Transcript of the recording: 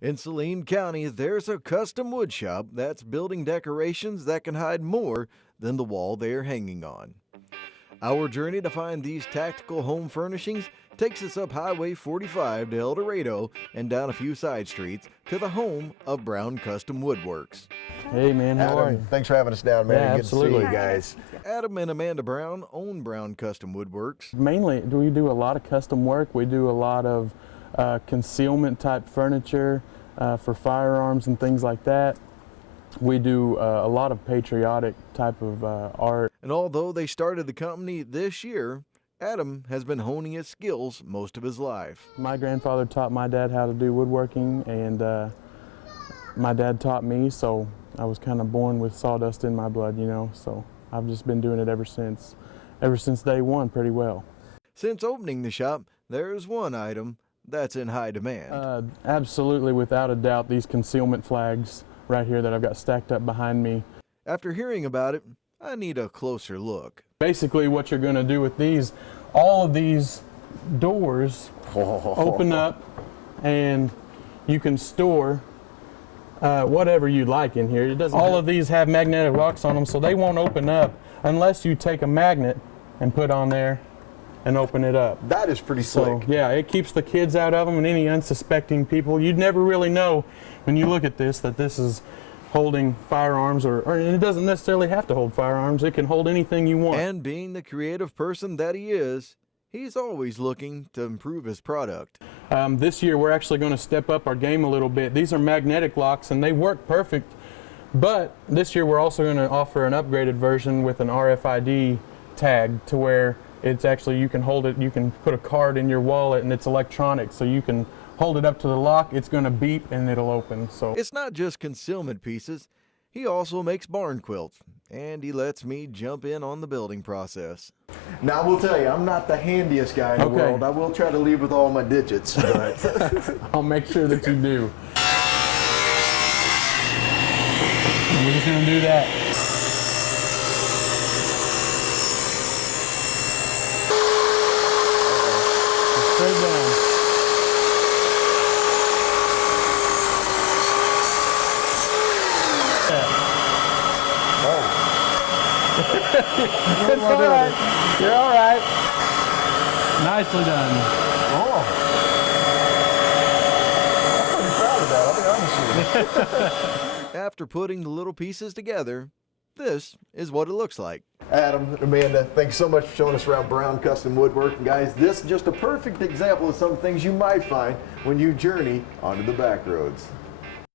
In Saline County, there's a custom wood shop that's building decorations that can hide more than the wall they are hanging on. Our journey to find these tactical home furnishings takes us up Highway 45 to El Dorado and down a few side streets to the home of Brown Custom Woodworks. Hey man, how are you? Thanks for having us down, man. Yeah, Good absolutely. to see you guys. Adam and Amanda Brown own Brown Custom Woodworks. Mainly, we do a lot of custom work. We do a lot of concealment type furniture for firearms and things like that. We do a lot of patriotic type of art. And although they started the company this year, Adam has been honing his skills most of his life. My grandfather taught my dad how to do woodworking, and my dad taught me, so I was kind of born with sawdust in my blood, you know, so I've just been doing it ever since day one pretty well. Since opening the shop, there's one item that's in high demand. Absolutely, without a doubt, these concealment flags right here that I've got stacked up behind me. After hearing about it, I need a closer look. Basically what you're going to do with these, all of these doors open up and you can store whatever you like in here. All of these have magnetic locks on them, so they won't open up unless you take a magnet and put on there and open it up. That is pretty slick. So yeah, it keeps the kids out of them and any unsuspecting people. You'd never really know when you look at this that this is holding firearms, or it doesn't necessarily have to hold firearms. It can hold anything you want. And being the creative person that he is, he's always looking to improve his product. This year we're actually going to step up our game a little bit. These are magnetic locks and they work perfect, but this year we're also going to offer an upgraded version with an RFID tag to where it's actually, you can hold it, you can put a card in your wallet and it's electronic, so you can hold it up to the lock, it's going to beep and it'll open. So It's not just concealment pieces. He also makes barn quilts, and he lets me jump in on the building process. Now, I will tell you, I'm not the handiest guy in the world. I will try to leave with all my digits, but I'll make sure that you do. And we're just going to do that. Straight down. It's all right. You're all right. Nicely done. oh, I'm pretty proud of that, I'll be honest with you. After putting the little pieces together, this is what it looks like. Adam, Amanda, thanks so much for showing us around Brown Custom Woodworking. Guys, this is just a perfect example of some things you might find when you journey onto the back roads.